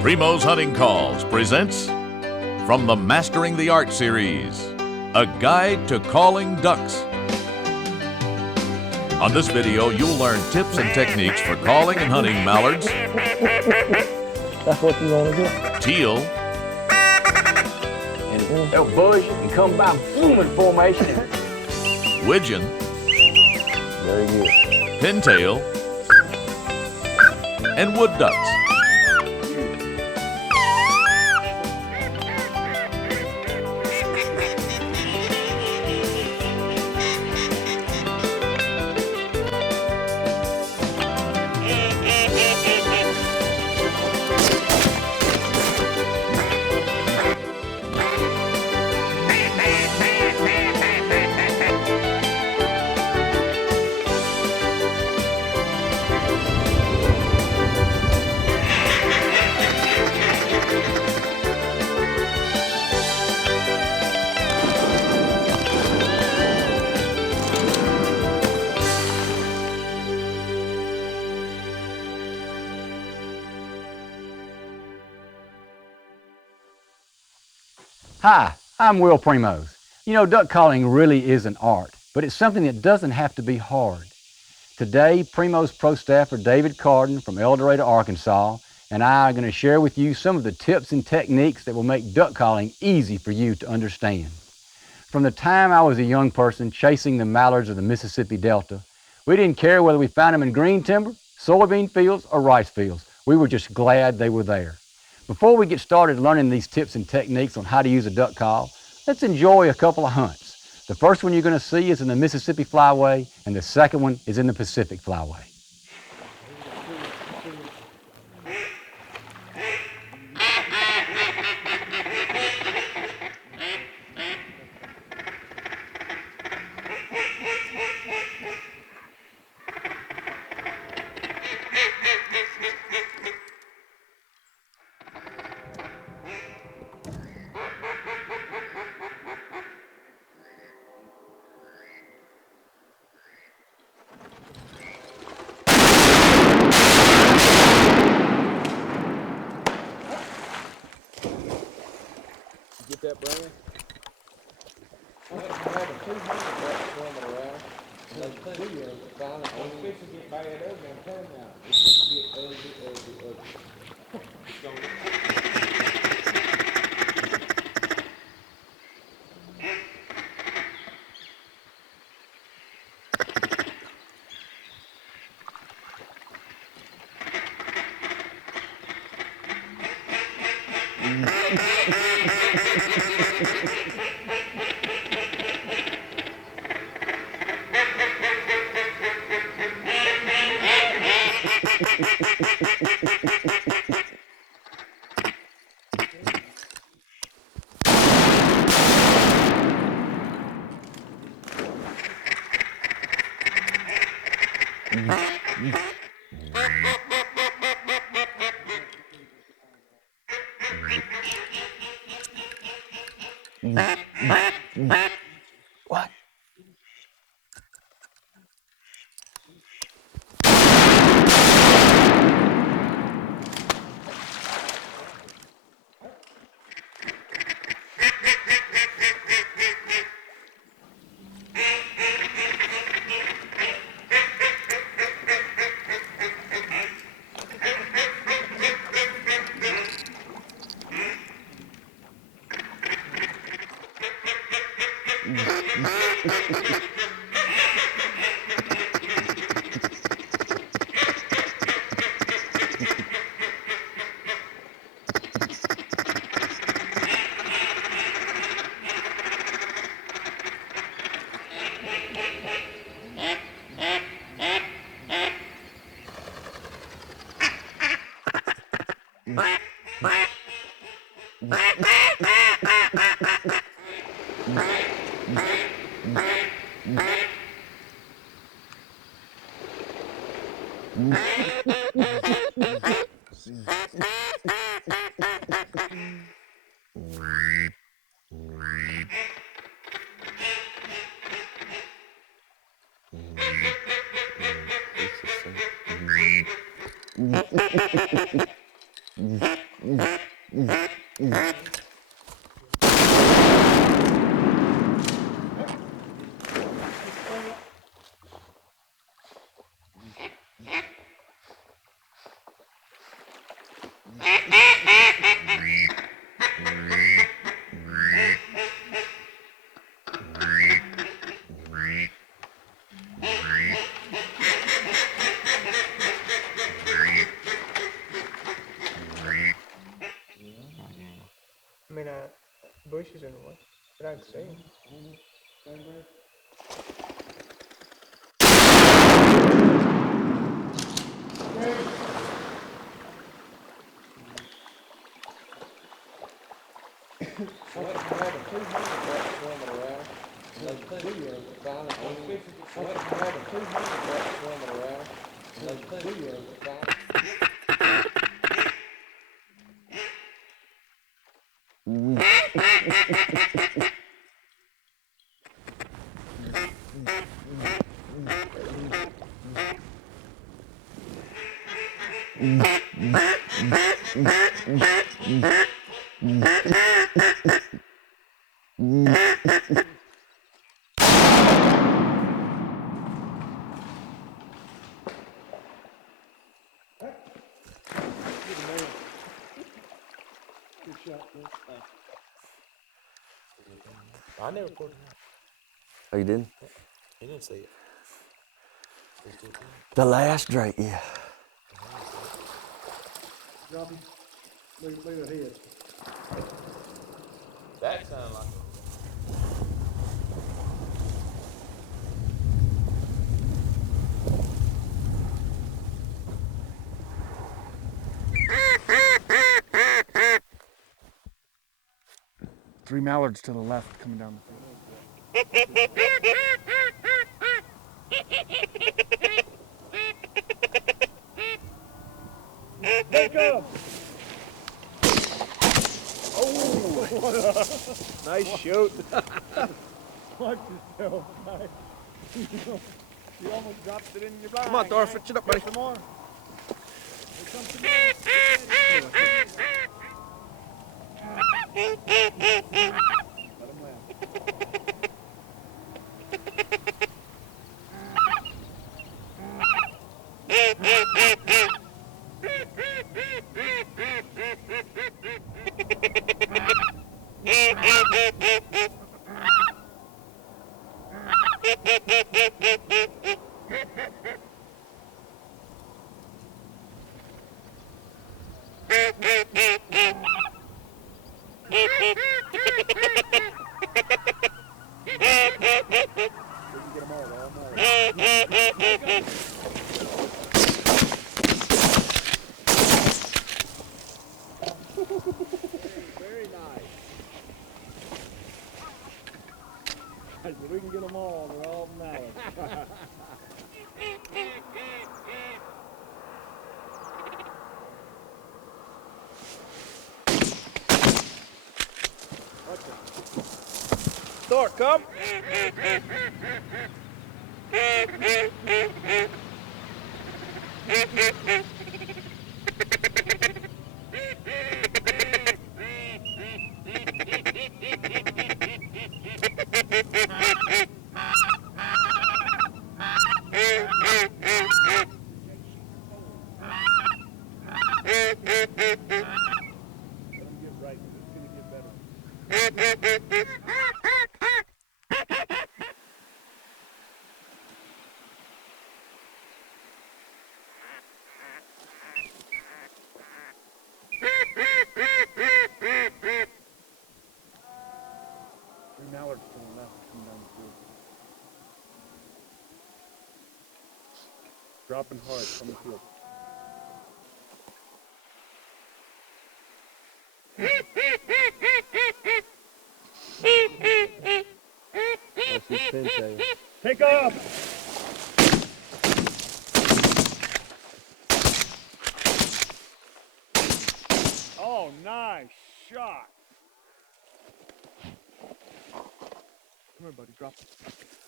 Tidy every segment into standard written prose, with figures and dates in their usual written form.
Primos Hunting Calls presents from the Mastering the Art series, a guide to calling ducks. On this video, you'll learn tips and techniques for calling and hunting mallards, That's what you want to do. teal, And they'll buzz you and come by booming formation. widgeon, Very good. pintail, and wood ducks. Hi, I'm Will Primos. You know, duck calling really is an art, but it's something that doesn't have to be hard. Today, Primos Pro Staffer David Carden from El Dorado, Arkansas, and I are going to share with you some of the tips and techniques that will make duck calling easy for you to understand. From the time I was a young person chasing the mallards of the Mississippi Delta, we didn't care whether we found them in green timber, soybean fields, or rice fields. We were just glad they were there. Before we get started learning these tips and techniques on how to use a duck call, let's enjoy a couple of hunts. The first one you're going to see is in the Mississippi Flyway, and the second one is in the Pacific Flyway. Get that, Brian? I'm having 200 bucks swimming around. Those two of them finally. It's fixing to get bad ugly. I'm telling you now. It's fixing to get ugly. It's gonna What? I mean, bushes in the way, but I can see them. I never put it. Oh, you did? He didn't see it. The last Drake, yeah. Drop him. Leave it ahead. That sounded like Three mallards to the left coming down the field. Wake up! Nice shoot. Watch yourself, mate. You almost dropped it in your blind. Come on, Thor, fetch it up, buddy. Some more. Here comes some more. Let him land. Very nice. We can get them all. They're all mallards. Thor, come. Three mallards to the left coming down the field. Dropping hard from the field. Take off! Oh, nice shot. Come here, buddy, drop it.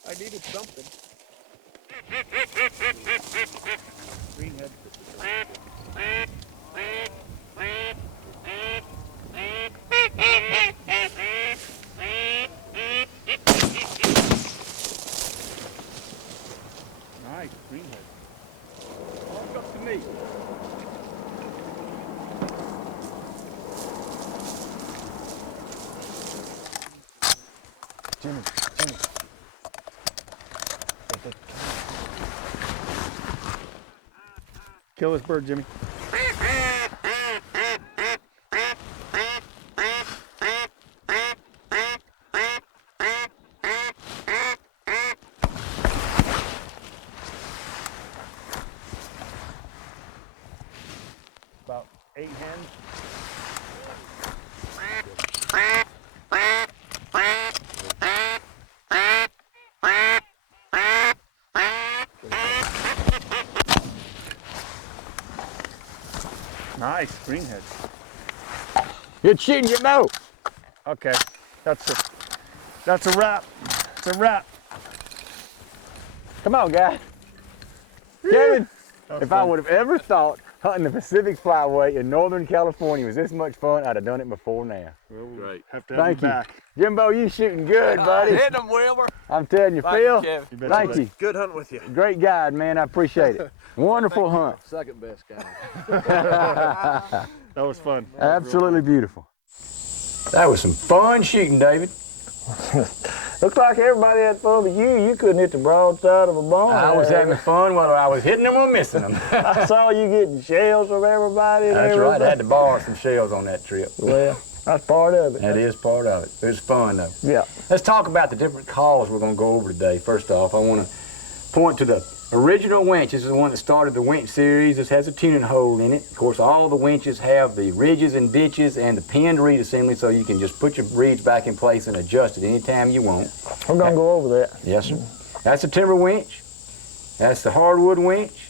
I needed something. Green head. Jimmy. Kill this bird, Jimmy. About 8 hens. Nice, greenheads. Good shooting, you know. Okay, that's a wrap. It's a wrap. Come on, guys. Kevin, That was if I fun. would have ever thought hunting the Pacific Flyway in Northern California was this much fun, I'd have done it before now. Great. Have to have Thank you you. back. Jimbo, you shooting good, buddy. Hit him, Wilbur. I'm telling you, Thank you, Phil, Kevin. You bet thank you you. Good hunting with you. Great guide, man. I appreciate it. Wonderful hunt. Second best guy. That was fun. Absolutely beautiful. That was some fun shooting, David. Looks like everybody had fun, but you couldn't hit the broadside of a bone. I was having fun whether I was hitting them or missing them. I saw you getting shells from everybody. And That's right. I everything. had to borrow some shells on that trip. Well, that's part of it. That is part of it. It was fun, though. Yeah. Let's talk about the different calls we're going to go over today. First off, I want to point to the original winch. This is the one that started the winch series. This has a tuning hole in it. Of course, all the winches have the ridges and ditches and the pinned reed assembly, so you can just put your reeds back in place and adjust it anytime you want. We're going to go over that. Yes, sir. That's the timber winch. That's the hardwood winch.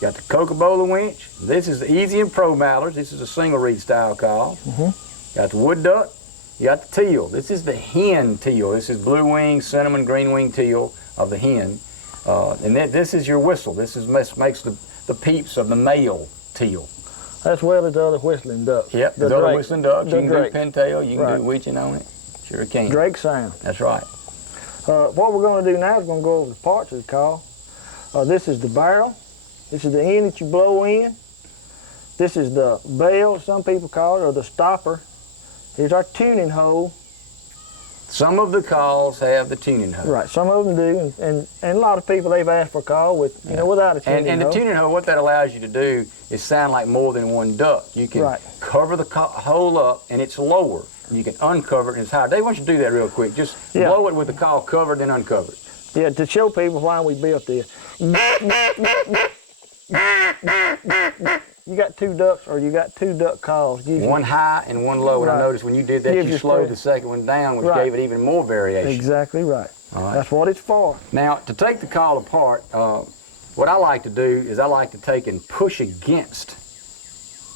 Got the Coca-Cola winch. This is the Easy and Pro mallards. This is a single reed style call. Got the wood duck. You got the teal. This is the hen teal. This is blue wing, cinnamon, green wing teal of the hen. And this is your whistle. This makes the peeps of the male teal. As well as the other whistling ducks. Yep, the other whistling ducks. You can do pintail. You can Right. do witching on it. Sure can. Drake sound. That's right. What we're going to do now is going to go over the parts of the call. This is the barrel. This is the end that you blow in. This is the bell, some people call it, or the stopper. Here's our tuning hole. Some of the calls have the tuning hole. Right, some of them do, and a lot of people, they've asked for a call with, without a tuning And the hole. tuning hole, what that allows you to do is sound like more than one duck. You can Right. cover the hole up, and it's lower. You can uncover it, and it's higher. Dave, why don't you do that real quick? Just Yeah. blow it with the call covered, then uncover it. Yeah, to show people why we built this. You got two ducks, or you got two duck calls. One high and one low, and I Right. noticed when you did that, Gives you you slowed three. the second one down, which Right. gave it even more variation. Exactly right. All right. That's what it's for. Now, to take the call apart, what I like to do is I like to take and push against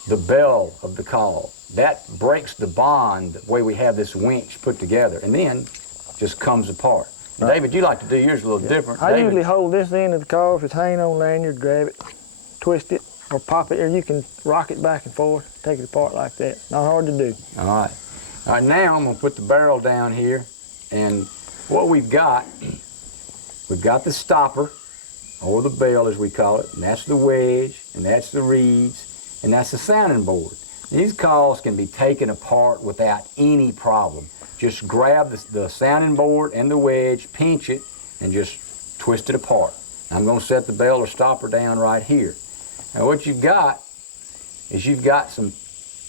the bell of the call. That breaks the bond the way we have this winch put together, and then just comes apart. Right. David, you like to do yours a little different. I David, usually hold this end of the call. If it's hanging on lanyard, grab it, twist it, or pop it, or you can rock it back and forth, take it apart like that. Not hard to do. All right. All right, now I'm going to put the barrel down here, and what we've got the stopper, or the bell as we call it, and that's the wedge, and that's the reeds, and that's the sounding board. These calls can be taken apart without any problem. Just grab the sounding board and the wedge, pinch it, and just twist it apart. I'm going to set the bell or stopper down right here. Now what you've got is you've got some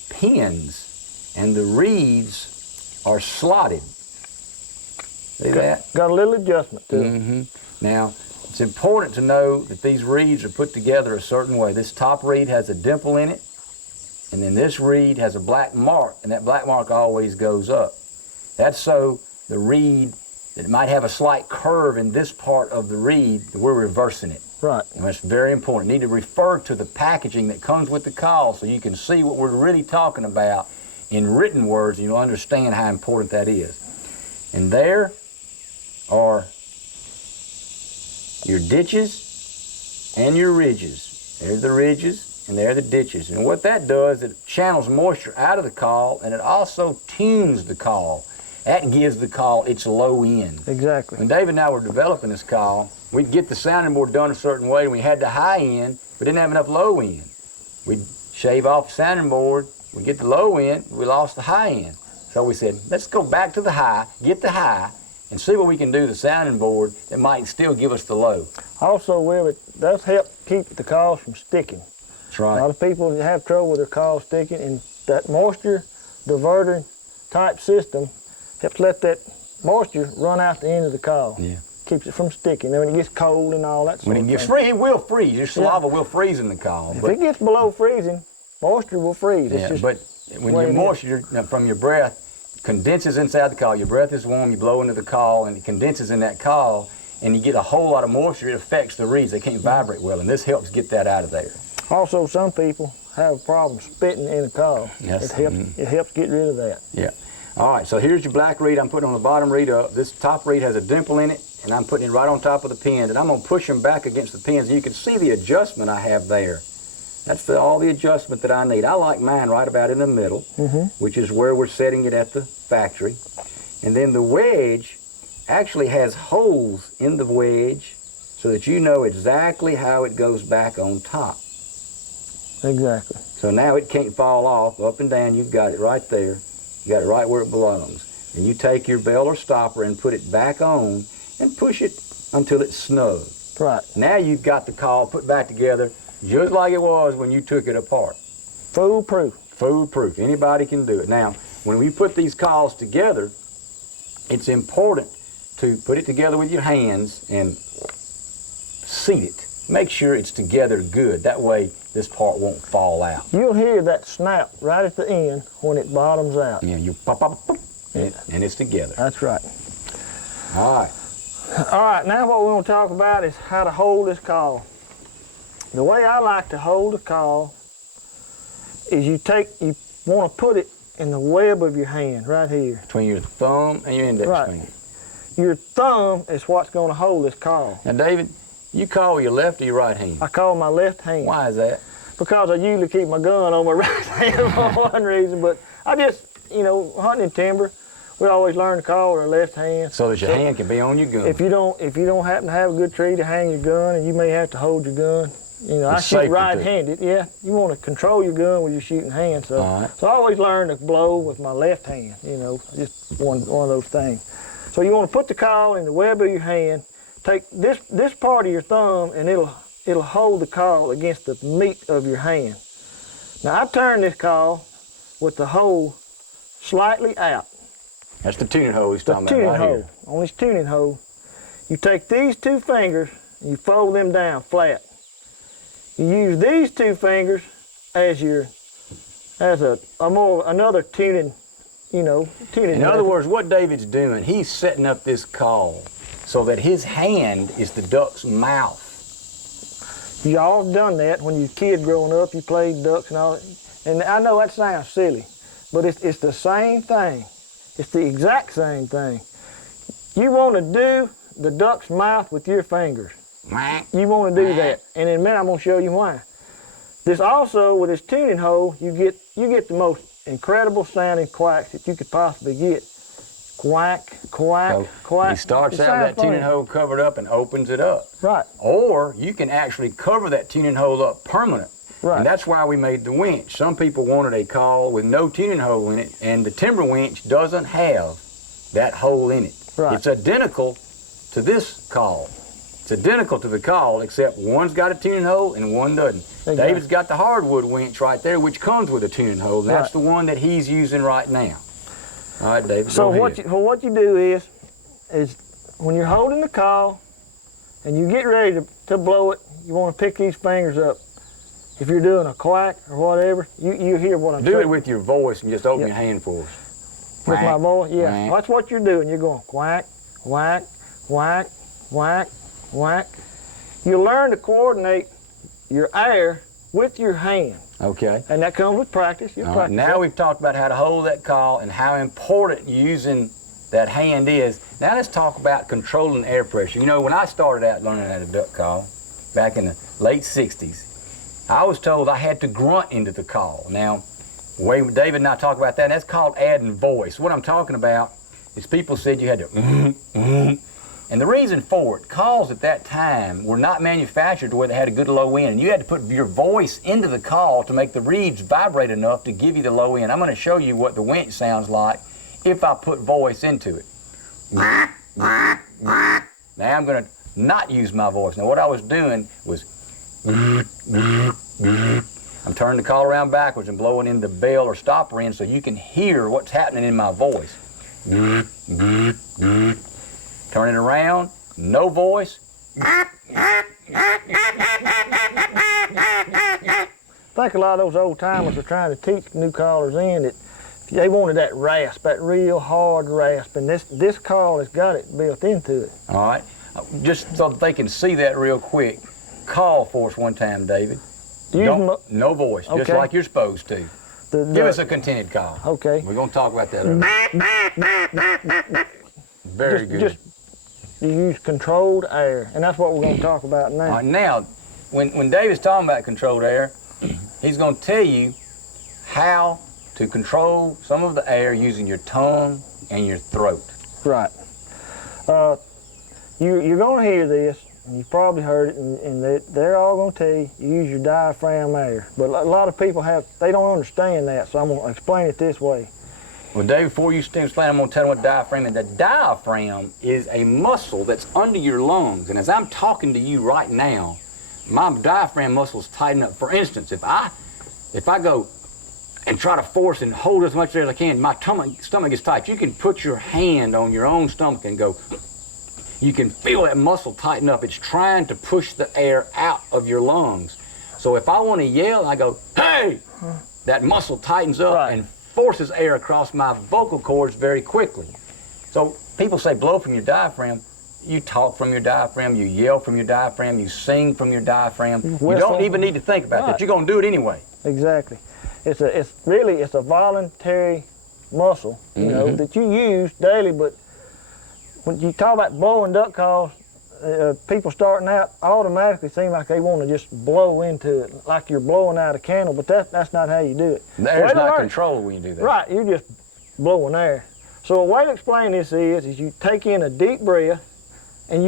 pins, and the reeds are slotted. See that? Got a little adjustment to it. Mm-hmm. Now, it's important to know that these reeds are put together a certain way. This top reed has a dimple in it, and then this reed has a black mark, and that black mark always goes up. That's so the reed, that might have a slight curve in this part of the reed, we're reversing it. Right. And that's very important. You need to refer to the packaging that comes with the call so you can see what we're really talking about in written words, and you'll understand how important that is. And there are your ditches and your ridges. There's the ridges and there are the ditches. And what that does, it channels moisture out of the call, and it also tunes the call. That gives the call its low end. Exactly. When Dave and I were developing this call, we'd get the sounding board done a certain way, and we had the high end, but didn't have enough low end. we'd shave off the sounding board, we get the low end, we lost the high end. So we said, let's go back to the high, get the high, and see what we can do to the sounding board that might still give us the low. Also, Will, it does help keep the calls from sticking. That's right. A lot of people have trouble with their calls sticking, and that moisture diverter type system helps let that moisture run out the end of the call. Yeah. Keeps it from sticking. Then when it gets cold and all that sort When of it gets thing. free, it will freeze. Your saliva will freeze in the call. If it gets below freezing, moisture will freeze. Yeah, It's just but when the way your it moisture from your breath condenses inside the call, your breath is warm, you blow into the call, and it condenses in that call, and you get a whole lot of moisture, it affects the reeds. They can't vibrate well, and this helps get that out of there. Also, some people have a problem spitting in a call. Yes. It helps get rid of that. Yeah. All right, so here's your black reed. I'm putting on the bottom reed up. This top reed has a dimple in it, and I'm putting it right on top of the pins, and I'm going to push them back against the pins. And you can see the adjustment I have there. That's all the adjustment that I need. I like mine right about in the middle, which is where we're setting it at the factory. And then the wedge actually has holes in the wedge so that you know exactly how it goes back on top. Exactly. So now it can't fall off, up and down. You've got it right there. You got it right where it belongs. And you take your bell or stopper and put it back on and push it until it's snug. Right. Now you've got the call put back together just like it was when you took it apart. Foolproof. Foolproof. Anybody can do it. Now, when we put these calls together, it's important to put it together with your hands and seat it. Make sure it's together good. That way this part won't fall out. You'll hear that snap right at the end when it bottoms out. Yeah, you pop, pop, pop, and it's together. That's right. All right. All right, now what we want to talk about is how to hold this call. The way I like to hold a call is you want to put it in the web of your hand right here. Between your thumb and your index finger. Your thumb is what's going to hold this call. Now, David, you call your left or your right hand? I call my left hand. Why is that? Because I usually keep my gun on my right hand for one reason, but I just, hunting and timber, we always learn to call with our left hand. So that your hand can be on your gun. If you don't happen to have a good tree to hang your gun, and you may have to hold your gun, I It's shoot safer right-handed. Yeah, you want to control your gun with your shooting hand. So, All right. so I always learn to blow with my left hand. Just one of those things. So you want to put the call in the web of your hand. Take this part of your thumb, and it'll hold the call against the meat of your hand. Now I turn this call with the hole slightly out. That's the tuning hole he's talking about Tuning right hole. here. On this tuning hole, you take these two fingers and you fold them down flat. You use these two fingers as another tuning, tuning. In other words, what David's doing, he's setting up this call so that his hand is the duck's mouth. Y'all done that when you were a kid growing up. You played ducks and all that. And I know that sounds silly, but it's the same thing. It's the exact same thing. You want to do the duck's mouth with your fingers. You want to do that, and in a minute I'm going to show you why. This also, with this tuning hole, you get the most incredible sounding quacks that you could possibly get. Quack, quack, So quack. he starts It out with sounds that tuning funny. hole covered up and opens it up. Right. Or you can actually cover that tuning hole up permanent. Right. And that's why we made the winch. Some people wanted a call with no tuning hole in it, and the timber winch doesn't have that hole in it. Right. It's identical to this call. It's identical to the call, except one's got a tuning hole and one doesn't. Exactly. David's got the hardwood winch right there, which comes with a tuning hole. And that's Right. the one that he's using right now. All right, David, So go what ahead. you do is when you're holding the call and you get ready to blow it, you want to pick these fingers up. If you're doing a quack or whatever, you hear what I'm Do saying. it with your voice and just open Yeah. your hand for us. With my voice, yeah. Quack. That's what you're doing. You're going quack, whack, whack, whack, whack. You learn to coordinate your air with your hand, Okay. and that comes with practice. You All right, practice. now that. we've talked about how to hold that call and how important using that hand is. Now let's talk about controlling air pressure. When I started out learning how to duck call back in the late 60s, I was told I had to grunt into the call. Now, the way David and I talk about that, that's called adding voice. What I'm talking about is people said you had to And the reason for it, calls at that time were not manufactured to where they had a good low end. And you had to put your voice into the call to make the reeds vibrate enough to give you the low end. I'm going to show you what the winch sounds like if I put voice into it. Now I'm going to not use my voice. Now what I was doing was, I'm turning the call around backwards and blowing in the bell or stopper end so you can hear what's happening in my voice. Turn it around, no voice. I think a lot of those old timers are trying to teach new callers in that they wanted that rasp, that real hard rasp, and this call has got it built into it. All right, just so that they can see that real quick, call for us one time, David. No voice, just okay. like you're supposed to. Give us a contented call. Okay. We're going to talk about that later. Very good. You use controlled air, and that's what we're going to talk about now. All right, now, when David's talking about controlled air, he's going to tell you how to control some of the air using your tongue and your throat. Right. You're going to hear this, and you've probably heard it, and they're all going to tell you use your diaphragm air. But a lot of people they don't understand that, so I'm going to explain it this way. Well, Dave, before you explain, I'm going to tell them what diaphragm is. The diaphragm is a muscle that's under your lungs. And as I'm talking to you right now, my diaphragm muscles tighten up. For instance, if I go and try to force and hold as much air as I can, my stomach gets tight. You can put your hand on your own stomach and go, you can feel that muscle tighten up. It's trying to push the air out of your lungs. So if I want to yell, I go, hey! That muscle tightens up and forces air across my vocal cords very quickly. So people say blow from your diaphragm. You talk from your diaphragm, you yell from your diaphragm, you sing from your diaphragm. You don't even need to think about that. You're going to do it anyway. Exactly. It's a voluntary muscle, you know, that you use daily. But when you talk about blowing duck calls, people starting out automatically seem like they want to just blow into it, like you're blowing out a candle, but that's not how you do it. The air's not controlled when you do that. Right, you're just blowing air. So a way to explain this is you take in a deep breath, and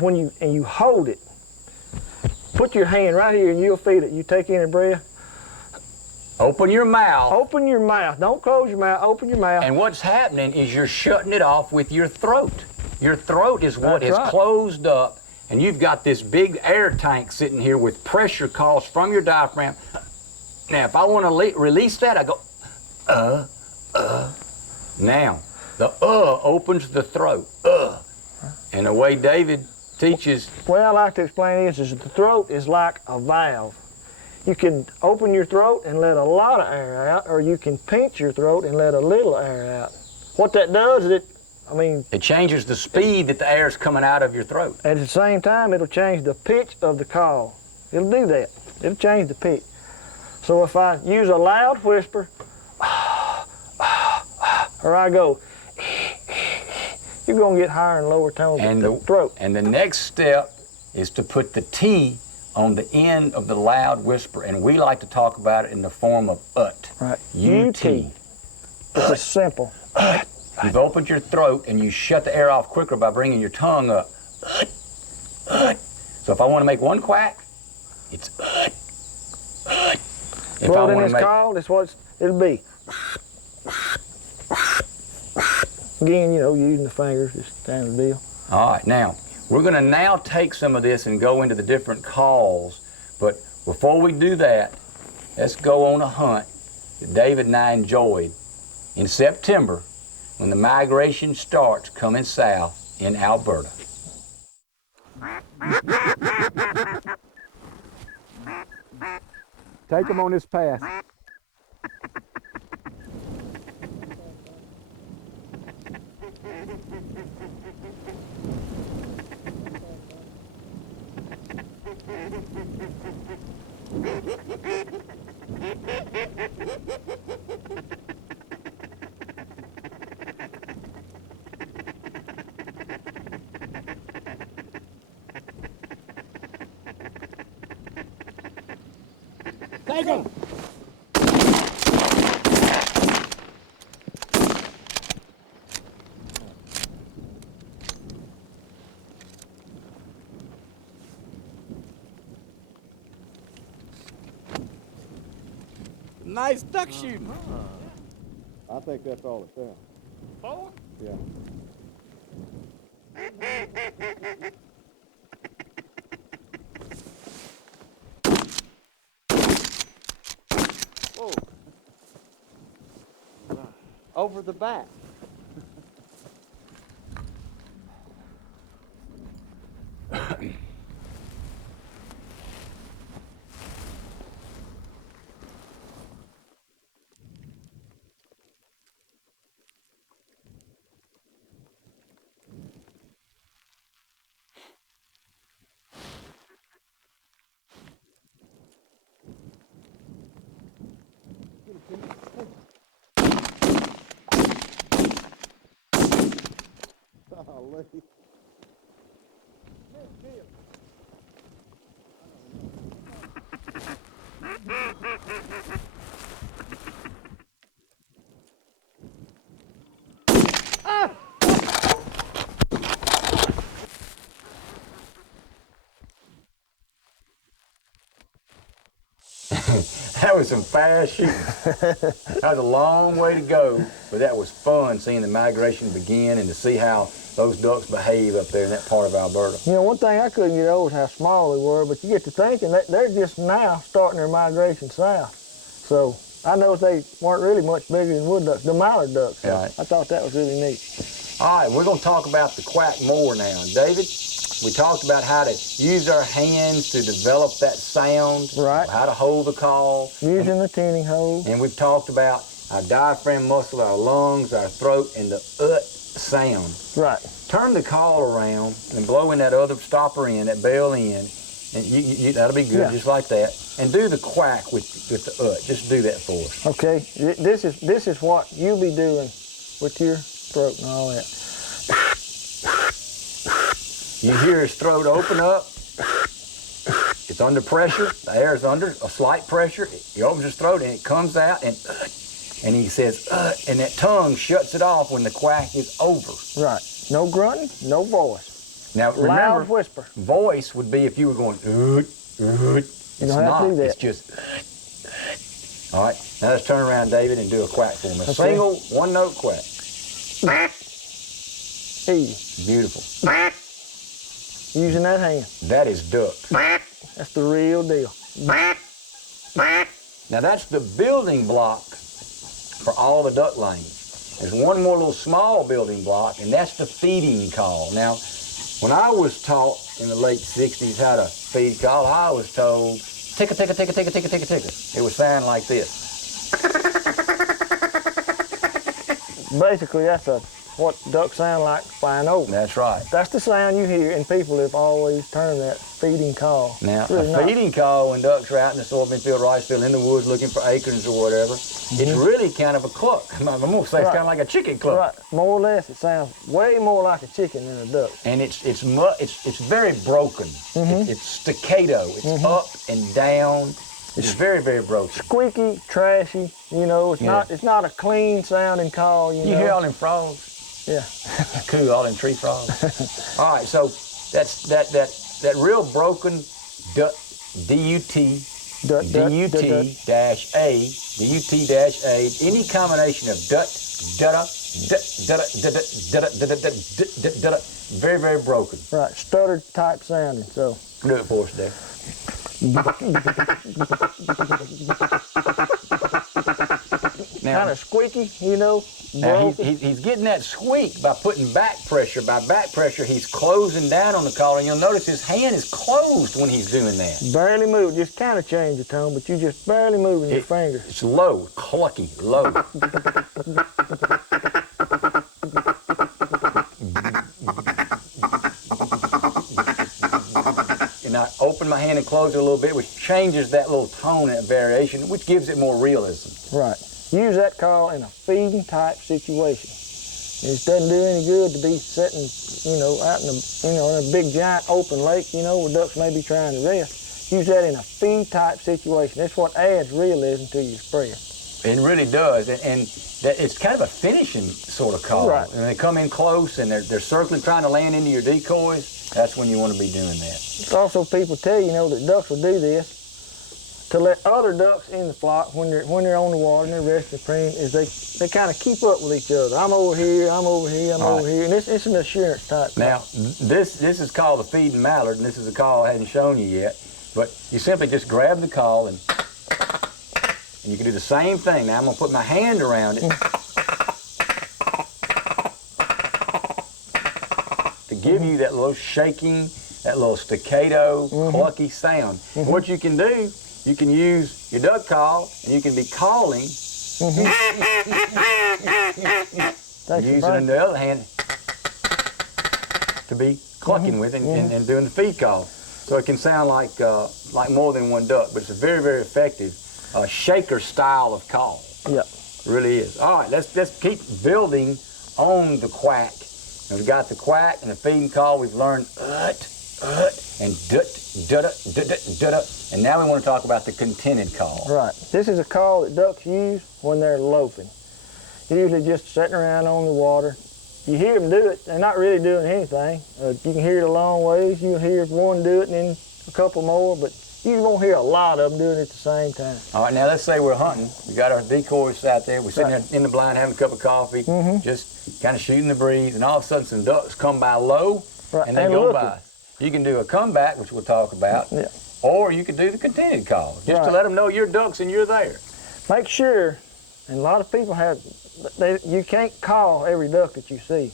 when you hold it, put your hand right here and you'll feel it. You take in a breath. Open your mouth. Open your mouth. Don't close your mouth. Open your mouth. And what's happening is you're shutting it off with your throat. Your throat is what is closed up, and you've got this big air tank sitting here with pressure caused from your diaphragm. Now, if I want to release that, I go, Now, the opens the throat, And the way David teaches... The way I like to explain this is that the throat is like a valve. You can open your throat and let a lot of air out, or you can pinch your throat and let a little air out. What that does is it changes the speed that the air is coming out of your throat. At the same time, it'll change the pitch of the call. It'll do that. It'll change the pitch. So if I use a loud whisper, or I go, you're going to get higher and lower tones in the throat. And the next step is to put the T on the end of the loud whisper, and we like to talk about it in the form of ut. Right. U-T. It's just simple. You've opened your throat and you shut the air off quicker by bringing your tongue up. So if I want to make one quack, it's Blow in this call, that's what it'll be. Again, you know, using the fingers, just standard deal. All right, now, we're going to now take some of this and go into the different calls, but before we do that, let's go on a hunt that David and I enjoyed in September when the migration starts coming south in Alberta. Take them on this path. Take them! Nice duck shooting. I think that's all it's doing. Forward? Yeah. Whoa. Over the back. Golly. That was some fast shooting. That was a long way to go, but that was fun seeing the migration begin and to see how those ducks behave up there in that part of Alberta. You know, one thing I couldn't get over is how small they were, but you get to thinking that they're just now starting their migration south. So I noticed they weren't really much bigger than wood ducks, the mallard ducks. So Right. I thought that was really neat. All right, we're going to talk about the quack more now. David, we talked about how to use our hands to develop that sound, Right. how to hold the call, Using the tuning hole. and we've talked about our diaphragm muscle, our lungs, our throat, and the sound. Right. Turn the call around and blow in that other stopper in, that bell in, and that'll be good, Yeah. just like that. And do the quack with the Just do that for us. Okay, this is what you'll be doing with your throat and all that. You hear his throat open up. It's under pressure. The air is under a slight pressure. He opens his throat and it comes out and he says, and that tongue shuts it off when the quack is over. Right. No grunting, no voice. Now Loud remember, whisper. voice would be if you were going, You don't have to do that. It's just, all right. Now let's turn around, David, and do a quack for me. A Okay. single one-note quack. Easy. Beautiful. Using that hand. That is duck. That's the real deal. Now that's the building block for all the duck lanes. There's one more little small building block, and that's the feeding call. Now, when I was taught in the late 60s how to feed call, I was told, ticka, ticka, ticka, ticka, ticka, ticka, ticka. It would sound like this. Basically, that's what ducks sound like flying over. That's right. That's the sound you hear, and people have always termed that feeding call. Now, It's really a not. feeding call when ducks are out in the soybean field, rice field, in the woods looking for acorns or whatever, it's really kind of a cluck. I'm going to say it's kind of like a chicken cluck. Right, more or less, it sounds way more like a chicken than a duck. And it's very broken. It's staccato. It's up and down. It's very, very broken. Squeaky, trashy, you know, it's not a clean sounding call, you know. You hear all them frogs? Yeah. Cool, all them tree frogs. All right, so that's that real broken D-U-T dash A, any combination of very, very broken. Right, stuttered type sounding, so. Do it for us, Dave. Kind of squeaky, you know. Now broken. he's getting that squeak by putting back pressure. By back pressure, he's closing down on the collar, and you'll notice his hand is closed when he's doing that. Barely move, just kind of change the tone, but you just barely moving your finger. It's low, clucky, low. And I open my hand and close it a little bit, which changes that little tone and variation, which gives it more realism. Right. Use that call in a feeding type situation. It doesn't do any good to be sitting, you know, out in a big giant open lake, you know, where ducks may be trying to rest. Use that in a feed type situation. That's what adds realism to your spread. It really does, and that it's kind of a finishing sort of call. Right. When they come in close and they're circling, trying to land into your decoys, that's when you want to be doing that. It's also people tell you, you know, that ducks will do this. to let other ducks in the flock when they're on the water and they're resting preen is they kind of keep up with each other. I'm over here, I'm over here, I'm over here, and it's an assurance type call. Now, this is called the feeding mallard, and this is a call I hadn't shown you yet, but you simply just grab the call and you can do the same thing. Now I'm gonna put my hand around it to give you that little shaking, that little staccato, clucky sound. What you can do, you can use your duck call, and you can be calling, using on the other hand to be clucking with and doing the feed call. So it can sound like more than one duck, but it's a very, very effective shaker style of call. Yeah. It really is. All right, let's keep building on the quack. And we've got the quack and the feeding call. We've learned and dut. And now we want to talk about the contented call. Right. This is a call that ducks use when they're loafing. They're usually just sitting around on the water. You hear them do it. They're not really doing anything. You can hear it a long ways. You'll hear one do it and then a couple more, but you won't hear a lot of them doing it at the same time. All right, now let's say we're hunting. We got our decoys out there. We're sitting there in the blind having a cup of coffee, just kind of shooting the breeze, and all of a sudden some ducks come by low, and they go by. You can do a comeback, which we'll talk about, or you can do the contented call, just to let them know you're ducks and you're there. Make sure, and a lot of people you can't call every duck that you see.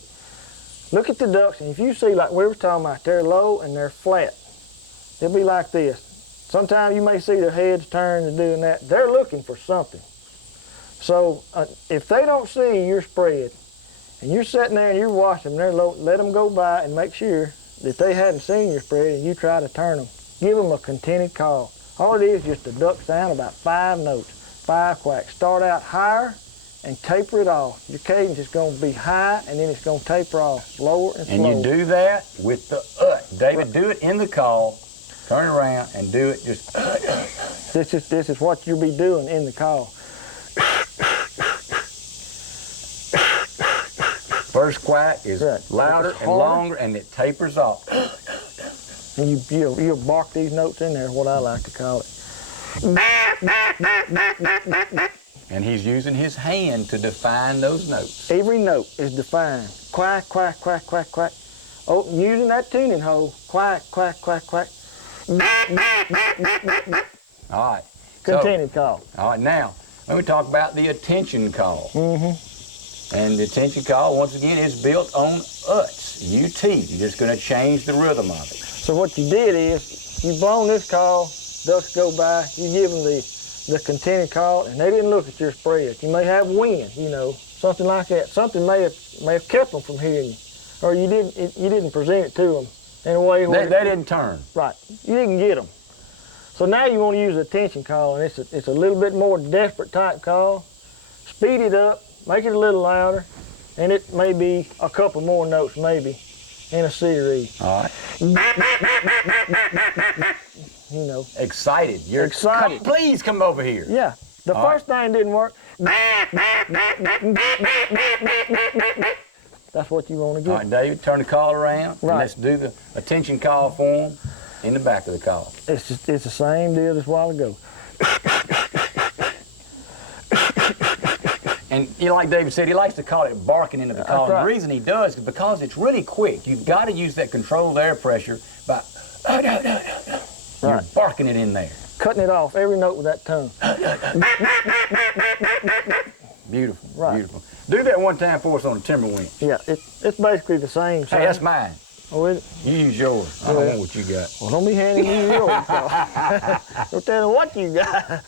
Look at the ducks, and if you see, like we were talking about, they're low and they're flat, they'll be like this. Sometimes you may see their heads turn and doing that. They're looking for something. So if they don't see your spread, and you're sitting there and you're watching them, they're low, let them go by and make sure that they hadn't seen your spread and you try to turn them. Give them a contented call. All it is just a duck sound, about 5 notes, 5 quacks. Start out higher and taper it off. Your cadence is going to be high and then it's going to taper off lower and slower. And you do that with the David, do it in the call. Turn around and do it just. This is what you'll be doing in the call. First quack is louder and longer, and it tapers off. And you'll bark these notes in there, what I like to call it. And he's using his hand to define those notes. Every note is defined. Quack, quack, quack, quack, quack. Oh, using that tuning hole. Quack, quack, quack, quack. All right. Contented call. All right, now, let me talk about the attention call. And the attention call, once again, is built on UTs, UT. You're just going to change the rhythm of it. So what you did is, you blown this call, ducks go by, you give them the contented call, and they didn't look at your spread. You may have wind, you know, something like that. Something may have kept them from hearing you, or you didn't present it to them in a way where they didn't turn. Right, you didn't get them. So now you want to use the attention call, and it's a little bit more desperate type call. Speed it up, make it a little louder, and it may be a couple more notes maybe in a series. All right. You know. Excited. You're excited. Please come over here. Yeah. The first thing didn't work. That's what you want to get. All right, David, turn the call around. And let's do the attention call form in the back of the call. It's the same deal as a while ago. And you know, like David said, he likes to call it barking into the call. And the reason he does is because it's really quick. You've got to use that controlled air pressure by you're barking it in there. Cutting it off, every note with that tongue. Beautiful, right. Beautiful. Do that one time for us on the timber winch. Yeah, it's basically the same. Hey, that's mine. Oh, is it? You use yours. I don't want what you got. Well, don't be handing me yours. Don't tell me what you got.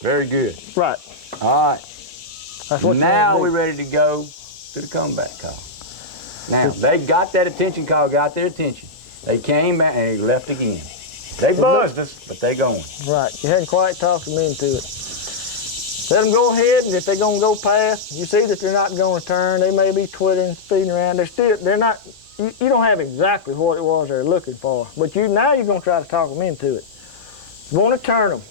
Very good. Right. All right. That's what now we're ready to go to the comeback call. Now, they got that attention call, got their attention. They came back and they left again. They buzzed us, but they going. Right. You hadn't quite talked them into it. Let them go ahead, and if they're going to go past, you see that they're not going to turn. They may be twittering, speeding around. They're not, you don't have exactly what it was they're looking for, but now you're going to try to talk them into it. You want to turn them.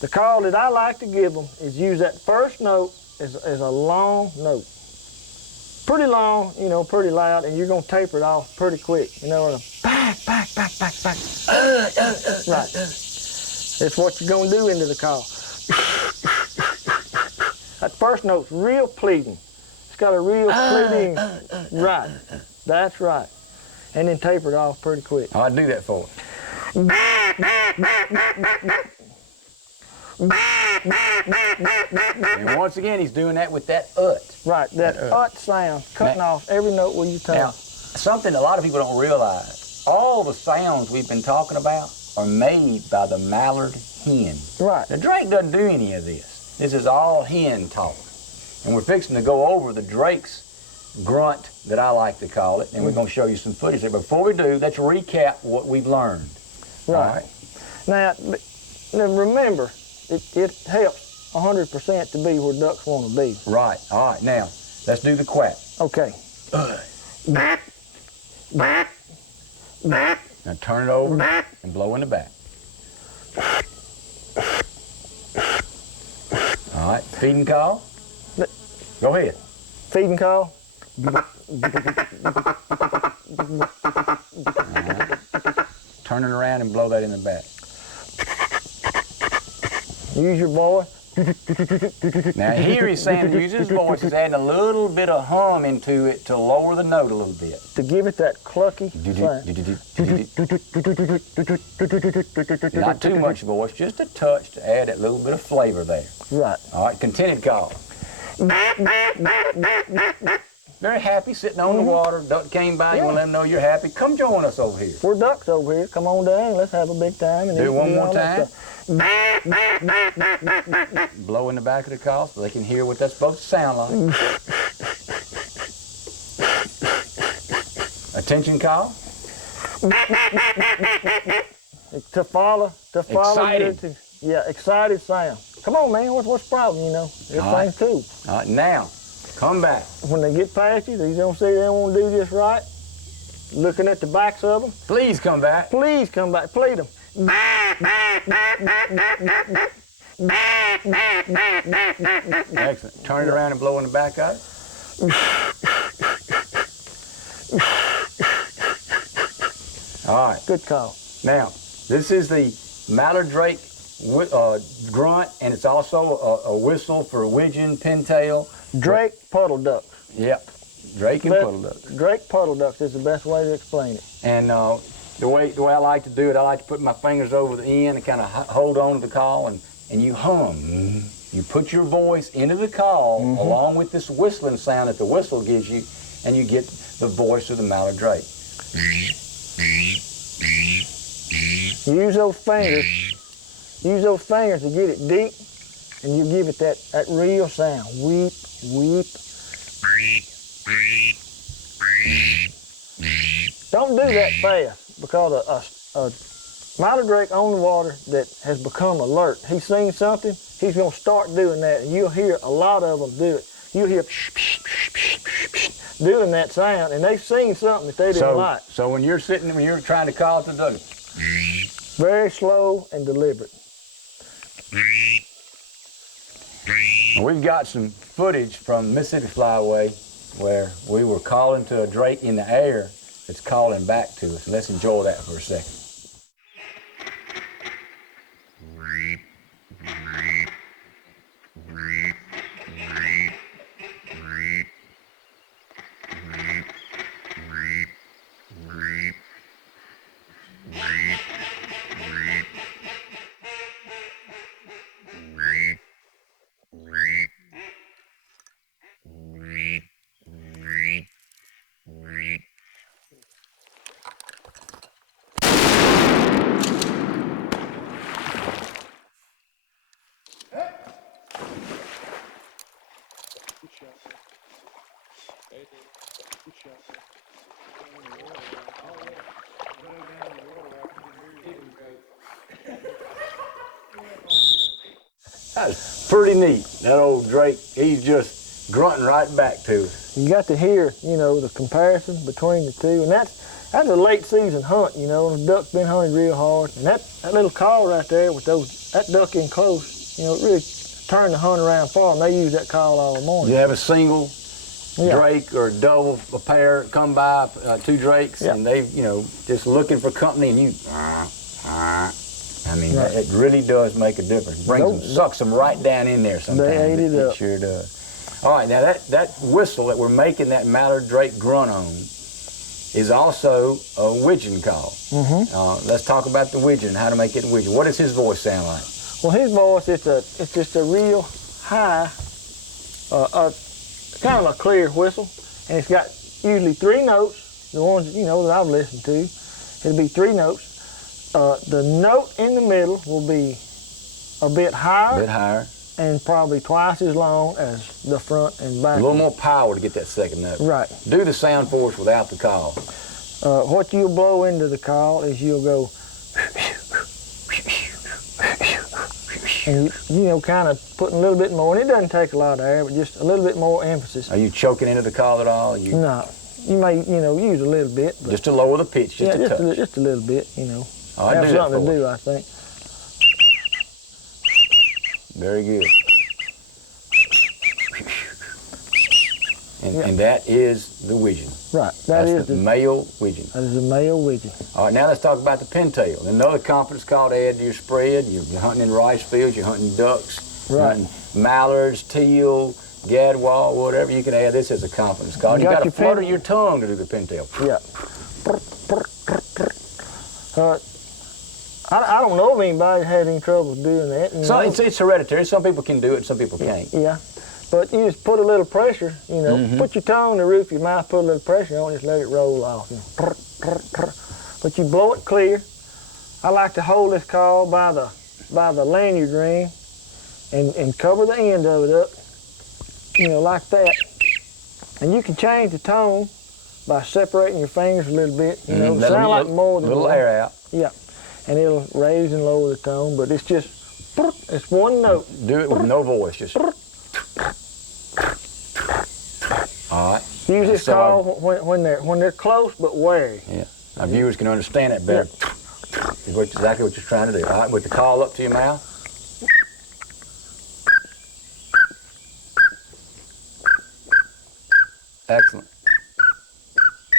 The call that I like to give them is use that first note as a long note. pretty long, you know, pretty loud, and you're gonna taper it off pretty quick, you know, and back. Right. That's what you're gonna do into the call. That first note's real pleading. It's got a real pleading, right. That's right. And then taper it off pretty quick. I'll do that for you. And once again, he's doing that with that ut. Right, that ut sound, cutting off every note where you tone. Now, something a lot of people don't realize, all the sounds we've been talking about are made by the mallard hen. Right. The drake doesn't do any of this. This is all hen talk. And we're fixing to go over the drake's grunt, that I like to call it, and we're going to show you some footage there. But before we do, let's recap what we've learned. Right. Now remember, it helps 100% to be where ducks want to be. Right. All right. Now, let's do the quack. Okay. Now turn it over and blow in the back. All right. Feed and call. Go ahead. Feed and call. Turn it around and blow that in the back. Use your boy. Now here he's saying to use his voice, he's adding a little bit of hum into it to lower the note a little bit. To give it that clucky sound. Not too much voice, just a touch to add that little bit of flavor there. Right. All right, contented call. Very happy sitting on the water. Duck came by, you want to let them know you're happy. Come join us over here. We're ducks over here. Come on down, let's have a big time. And Do it one more time. time. Blow in the back of the call so they can hear what that's supposed to sound like. Attention call. To follow. Excited. Yeah, excited sound. Come on, man, what's the problem, you know? Everything's cool. All right, now, come back. When they get past you, they don't say they don't want to do this right. Looking at the backs of them. Please come back. Please come back, plead them. Excellent. Turn it around and blow in the back of it. All right. Good call. Now, this is the mallard drake grunt, and it's also a whistle for widgeon, pintail. Drake puddle ducks. Yep, drake and puddle ducks. Drake puddle ducks is the best way to explain it. And the way I like to do it, I like to put my fingers over the end and kind of hold on to the call, and you hum. You put your voice into the call along with this whistling sound that the whistle gives you, and you get the voice of the mallard drake. Use those fingers. Use those fingers to get it deep, and you give it that real sound. Weep, weep. Don't do that fast, because a mallard drake on the water that has become alert, he's seen something, he's going to start doing that, and you'll hear a lot of them do it. You'll hear doing that sound, and they've seen something that they didn't like. So when you're trying to call to the very slow and deliberate. We've got some footage from Mississippi Flyway where we were calling to a drake in the air that's calling back to us. Let's enjoy that for a second. That's pretty neat. That old drake, he's just grunting right back to us. You got to hear, you know, the comparison between the two, and that's a late season hunt, you know. The duck's been hunted real hard, and that little call right there with that duck in close, you know, it really turned the hunt around for them. They use that call all the morning. You have a single drake or double a pair come by, two drakes, and they, you know, just looking for company, and you, I mean, it really does make a difference. Brings them, sucks them right down in there sometimes. They ate it up. It sure does. All right, now that whistle that we're making that mallard drake grunt on is also a widgeon call. Let's talk about the widgeon and how to make it widgeon. What does his voice sound like? Well, his voice, it's just a real high, kind of a clear whistle, and it's got usually 3 notes. The ones, you know, that I've listened to, it'll be 3 notes. The note in the middle will be a bit higher, and probably twice as long as the front and back. A little more power to get that second note. Right. Do the sound for us without the call. What you'll blow into the call is you'll go, and you know, kind of putting a little bit more, and it doesn't take a lot of air, but just a little bit more emphasis. Are you choking into the call at all? No. You may, you know, use a little bit. But just to lower the pitch, just a touch. Just a little bit, you know. Oh, have something to do, I think. Very good. And that is the widgeon. Right. That's the male widgeon. That is the male widgeon. All right, now let's talk about the pintail. Another confidence call to add to your spread. You're hunting in rice fields, you're hunting ducks, you're hunting mallards, teal, gadwall, whatever. You can add this as a confidence call. You got to flutter your tongue to do the pintail. Yeah. I don't know if anybody had any trouble doing that. So it's hereditary. Some people can do it, some people can't. Yeah. But you just put a little pressure, you know, put your tongue on the roof of your mouth, put a little pressure on it, just let it roll off. You know. But you blow it clear. I like to hold this call by the lanyard ring and cover the end of it up, you know, like that. And you can change the tone by separating your fingers a little bit, you know, sound like more than a little air out. Yeah. And it'll raise and lower the tone, but it's just, it's one note. Do it with no voice, just. All right. Use this call when they're close but wary. Yeah. Our viewers can understand that better. Yeah. Exactly what you're trying to do. All right, with the call up to your mouth. Excellent.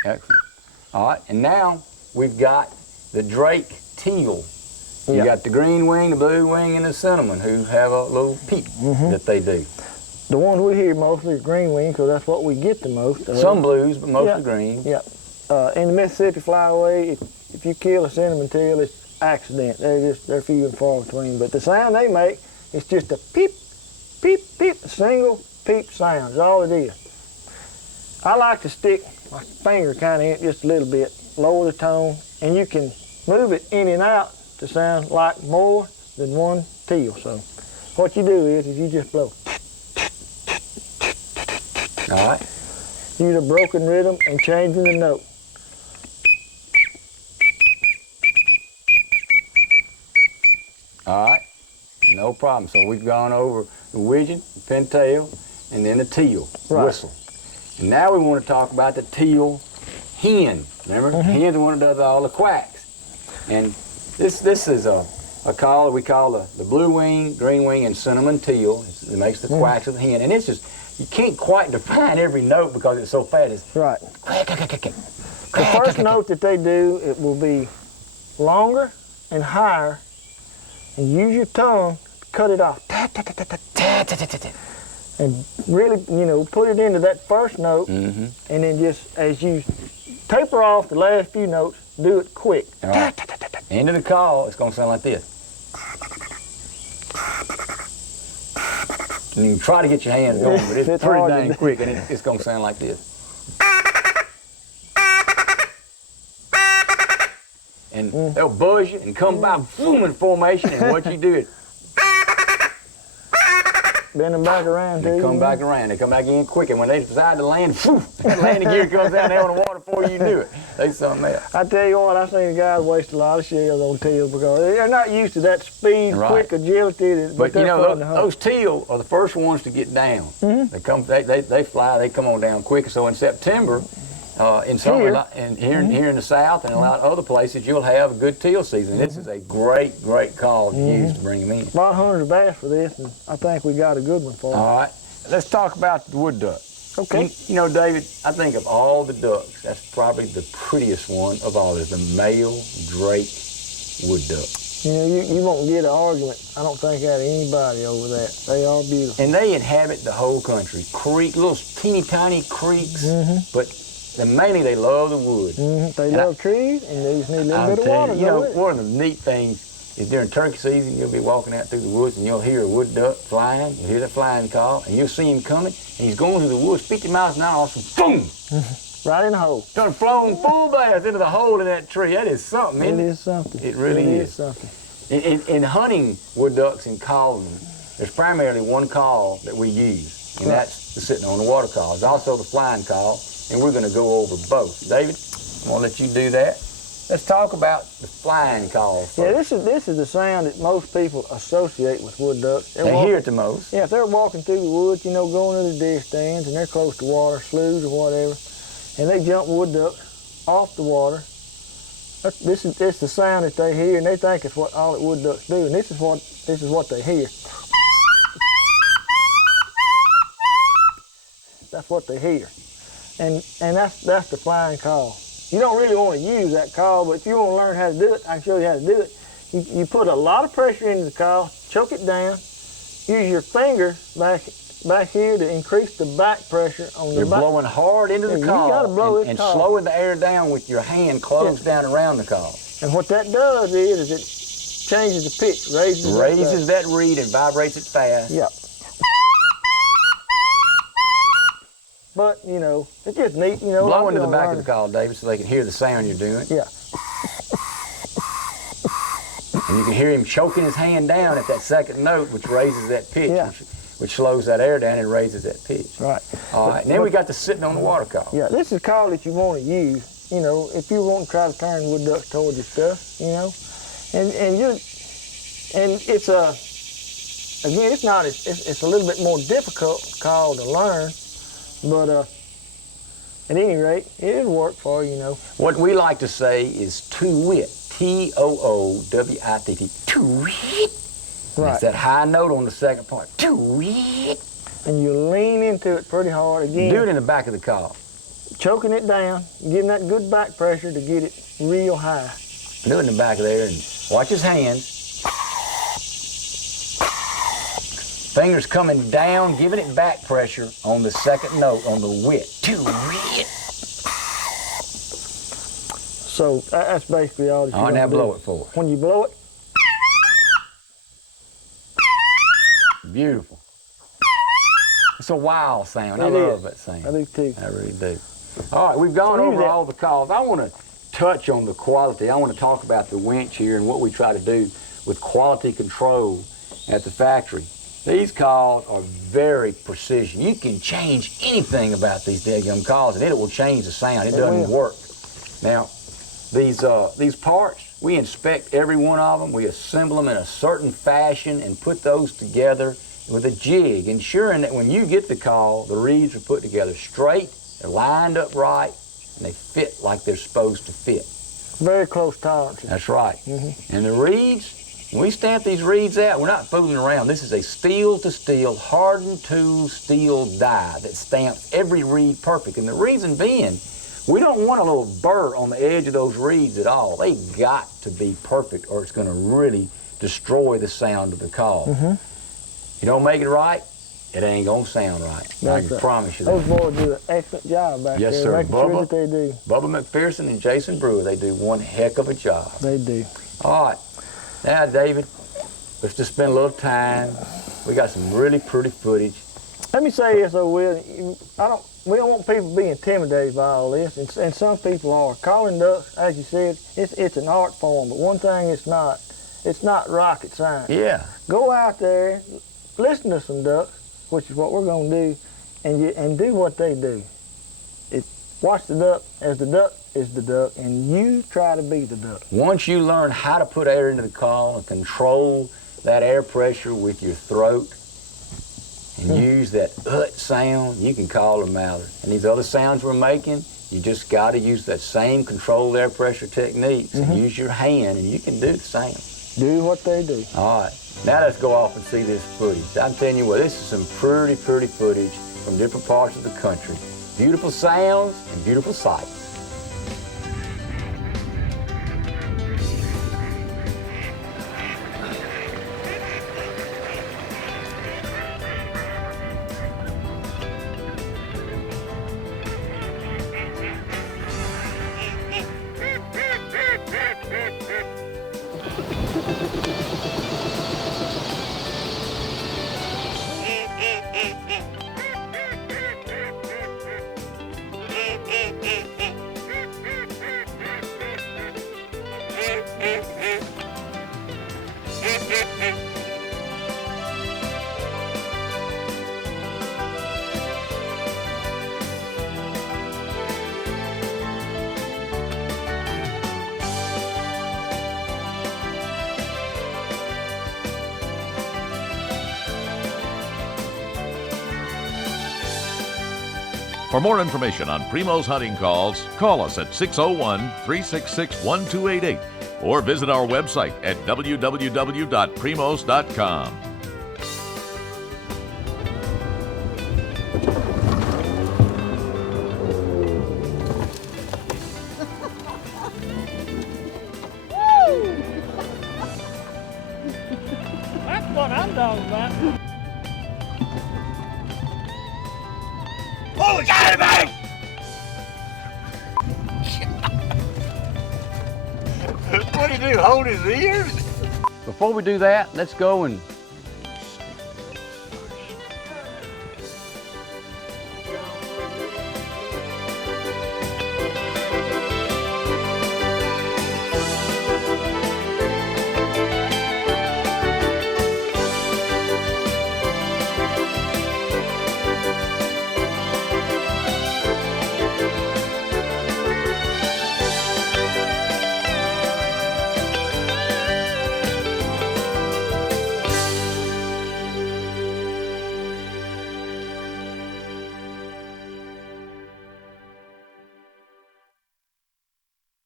Excellent. All right, and now we've got the drake teal. You got the green wing, the blue wing, and the cinnamon, who have a little peep that they do. The ones we hear mostly are green wing, because that's what we get the most. Some blues, but mostly green. Yeah. In the Mississippi flyway, if you kill a cinnamon teal, it's accident. They're few and far between. But the sound they make is just a peep, peep, peep, single peep sound. That's all it is. I like to stick my finger kind of in just a little bit, lower the tone, and you can move it in and out to sound like more than one teal. So what you do is you just blow. All right. Use a broken rhythm and changing the note. All right, no problem. So we've gone over the widgeon, the pintail, and then the teal whistle. And now we want to talk about the teal hen. Remember, hen's the one that does all the quacks. And this is a call that we call the blue wing, green wing, and cinnamon teal. It makes the quacks of the hen. And it's just, you can't quite define every note because it's so fast. It's right. Quack, quack, quack, quack. The first note that they do, it will be longer and higher, and use your tongue to cut it off. And really, you know, put it into that first note, and then just as you taper off the last few notes, do it quick. Right. End of the call, it's going to sound like this. And you can try to get your hands going, but it's pretty dang quick, and it's going to sound like this. And they'll buzz you and come by boom in formation, and what you do is bend them back around. They come back around. They come back in quick, and when they decide to land, that landing gear comes down there on the water before you do it. They something else. I tell you what, I've seen guys waste a lot of shells on teal because they're not used to that speed, quick agility. But you know, those teal are the first ones to get down. They come, they fly, they come on down quick. So in September, in summer, here in the South and a lot of other places, you'll have a good teal season. This is a great call to use to bring them in. A lot of hunters have asked for this, and I think we got a good one for them. All right, let's talk about the wood duck. Okay. You know, David, I think of all the ducks, that's probably the prettiest one of all is the male Drake wood duck. You know, you won't get an argument, I don't think, out of anybody over that. They are beautiful. And they inhabit the whole country. Creek, little teeny tiny creeks, but mainly they love the woods. They love trees, and they just need a little bit of water. You know, one of the neat things is during turkey season, you'll be walking out through the woods and you'll hear a wood duck flying, you'll hear the flying call, and you'll see him coming, and he's going through the woods 50 miles an hour, so boom! Right in the hole. Done flown full blast into the hole in that tree. That is something, isn't it? It is something. It really is. Something. In hunting wood ducks and calling them, there's primarily one call that we use, and that's the sitting on the water call. There's also the flying call, and we're going to go over both. David, I'm going to let you do that. Let's talk about the flying call first. Yeah, this is the sound that most people associate with wood ducks. They hear it the most. Yeah, if they're walking through the woods, you know, going to the deer stands, and they're close to water, sloughs or whatever, and they jump wood ducks off the water. This is the sound that they hear, and they think it's what all that wood ducks do, and this is what they hear. That's what they hear, and that's the flying call. You don't really want to use that call, but if you want to learn how to do it, I can show you how to do it. You put a lot of pressure into the call, choke it down, use your finger back here to increase the back pressure on the back. You're blowing hard into the call, you gotta blow and slowing the air down with your hand closed down around the call. And what that does is it changes the pitch, raises that reed and vibrates it fast. Yeah. But, you know, it's just neat, you know. Blow into the back of the call, David, so they can hear the sound you're doing. Yeah. And you can hear him choking his hand down at that second note, which raises that pitch, which slows that air down and raises that pitch. Right. All right, and then we got the sitting on the water call. Yeah, this is a call that you want to use, you know, if you want to try to turn wood ducks toward your stuff, you know. And it's again, it's a little bit more difficult call to learn, but at any rate, it'll work for you, you know. What we like to say is too-wit, T-O-O-W-I-T-T, too-wit. Right. It's that high note on the second part, too-wit. And you lean into it pretty hard again. Do it in the back of the call. Choking it down, giving that good back pressure to get it real high. Do it in the back of there and watch his hands. Fingers coming down, giving it back pressure on the second note, on the wit. Too-wit. So that's basically all that you're All right, now gonna blow do. it for us. When you blow it, beautiful. It's a wild sound. I love that sound. I do too. I really do. All right, we've gone over all the calls. I want to touch on the quality. I want to talk about the winch here and what we try to do with quality control at the factory. These calls are very precision. You can change anything about these daggum calls and it will change the sound. It doesn't work. Now, these parts, we inspect every one of them. We assemble them in a certain fashion and put those together with a jig, ensuring that when you get the call, the reeds are put together straight, they're lined up right, and they fit like they're supposed to fit. Very close tolerances. That's right. And the reeds, when we stamp these reeds out, we're not fooling around. This is a steel-to-steel, hardened tool steel die that stamps every reed perfect. And the reason being, we don't want a little burr on the edge of those reeds at all. They got to be perfect or it's going to really destroy the sound of the call. You don't make it right, it ain't going to sound right. I can promise you that. Those boys do an excellent job back there. Yes, sir. Making sure that they do. Bubba McPherson and Jason Brewer, they do one heck of a job. They do. All right. Now, David, let's just spend a little time. We got some really pretty footage. Let me say this, though, Will. We don't want people to be intimidated by all this, and some people are. Calling ducks, as you said, it's an art form, but one thing it's not rocket science. Yeah. Go out there, listen to some ducks, which is what we're going to do, and do what they do. Watch the duck as the duck is the duck, and you try to be the duck. Once you learn how to put air into the call and control that air pressure with your throat and use that sound, you can call a mallard. And these other sounds we're making, you just got to use that same controlled air pressure techniques and use your hand, and you can do the same. Do what they do. All right. Now let's go off and see this footage. I'm telling you what, this is some pretty footage. from different parts of the country. Beautiful sounds and beautiful sights. For more information on Primos hunting calls, call us at 601-366-1288 or visit our website at www.primos.com. That's what I'm talking about. Oh, got him, man! What do you do, hold his ears? Before we do that, let's go and